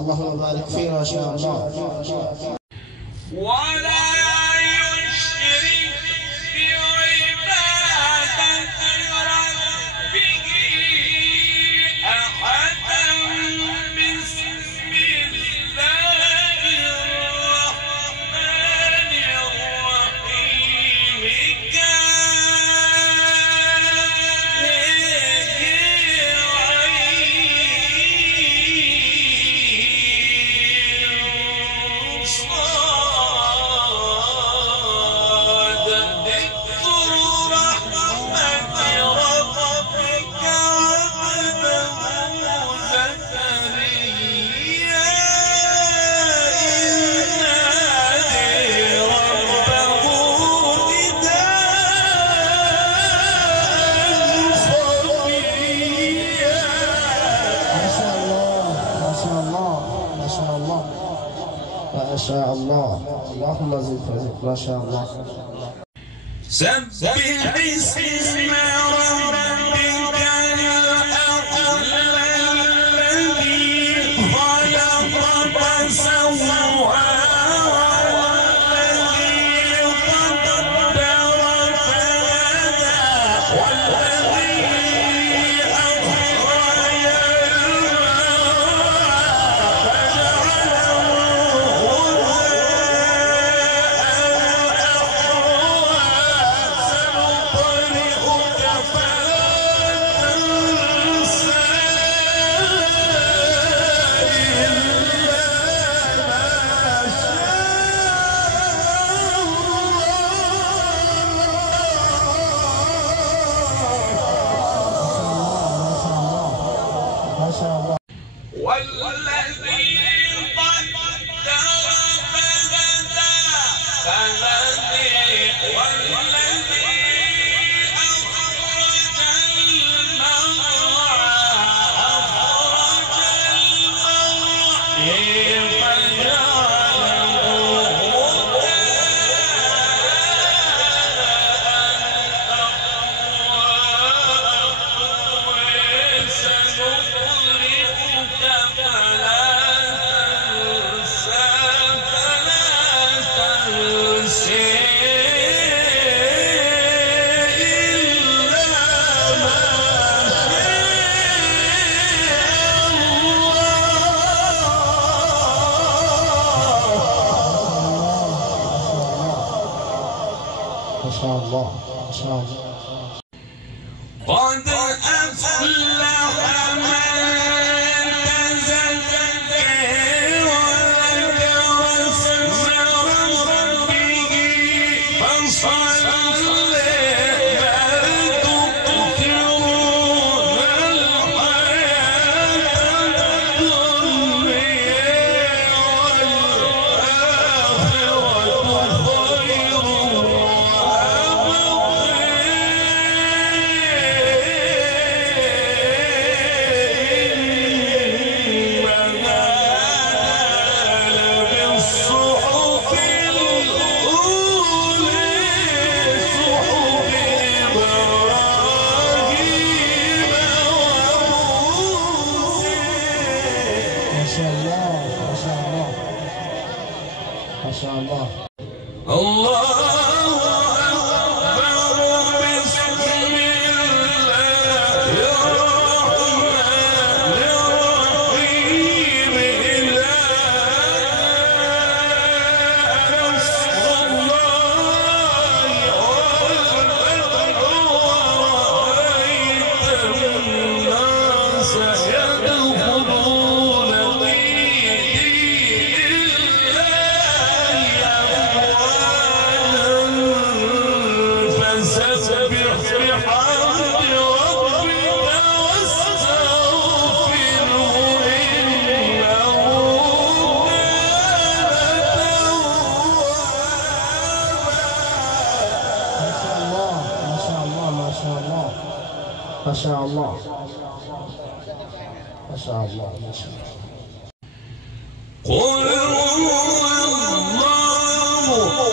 اللهم بارك فينا ما شاء الله. ولا يشرك بعبادة ربه أحدا. بسم الله الرحمن الرحيم. ما شاء الله. اللهم زد ما شاء الله. سبح اسم ربك الأعلى الذي خلق ما شاء الله ما شاء الله. قد أفلح من تزكى وذكر اسم ربه فصلى بل تؤثرون الحياة الدنيا والآخرة خير ما شاء الله. الله أكبر بسم الله الرحمن الرحيم إذا نصر الله والفتح ورأيت الناس يدخلون في فسبح بحمد ربك واستغفره إنه ما شاء الله ما شاء الله. قل هو الله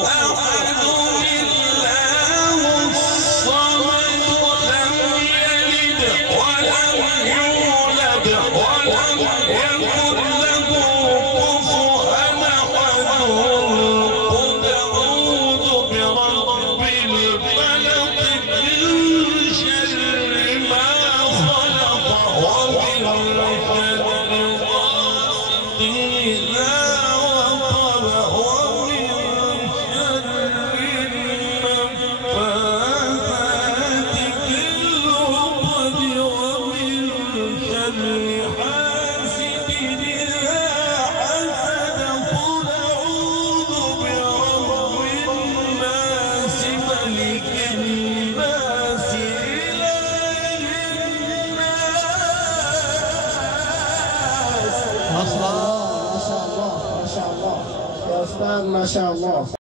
أحد الله الصمد لم يلد ولم يولد ولم يكن له كفوا أحد. قل أعوذ برب الفلق من شر ما خلق ومن شر غاسق إذا وقب ومن شر النفاثات في العقد ومن شر حاسد إذا حسد. قل أعوذ برب الناس ملك الناس إله الناس. ما شاء الله ما شاء الله يا أستاذ ما شاء الله.